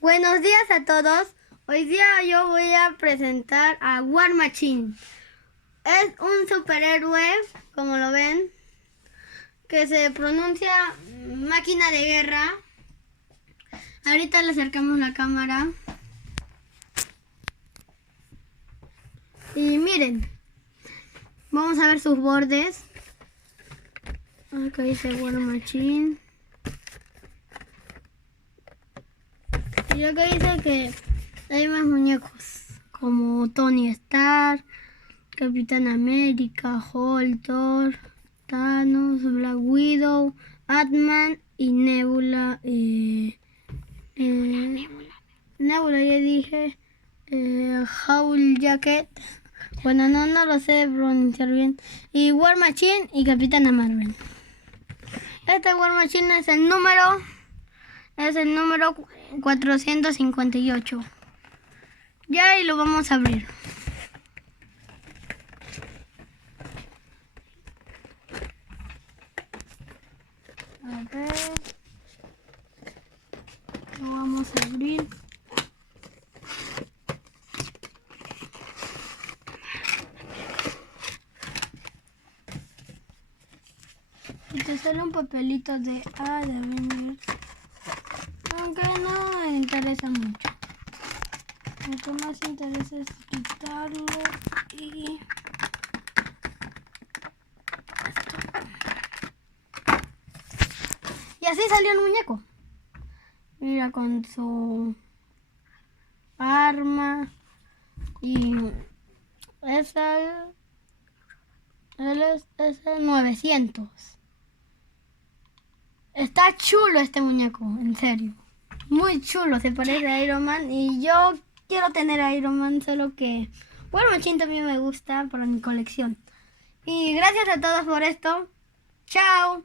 Buenos días a todos. Hoy día yo voy a presentar a War Machine. Es un superhéroe, como lo ven, que se pronuncia máquina de guerra. Ahorita le acercamos la cámara. Y miren, vamos a ver sus bordes. Acá dice War Machine. Y acá dice que hay más muñecos, como Tony Stark, Capitán América, Hulk, Thor, Thanos, Black Widow, Ant-Man y Nebula. Nebula ya dije. Howl Jacket. Bueno, no lo sé pronunciar bien. Y War Machine y Capitana Marvel. Este War Machine es el número 458. Ya, y lo vamos a abrir. A ver. Lo vamos a abrir. Y te sale un papelito de Avengers. Aunque no me interesa mucho. Lo que más interesa es quitarlo y... Y así salió el muñeco. Mira, con su arma. Y es el 900. Está chulo este muñeco, en serio. Muy chulo, se parece a Iron Man. Y yo quiero tener a Iron Man, solo que War Machine también me gusta para mi colección. Y gracias a todos por esto. Chao.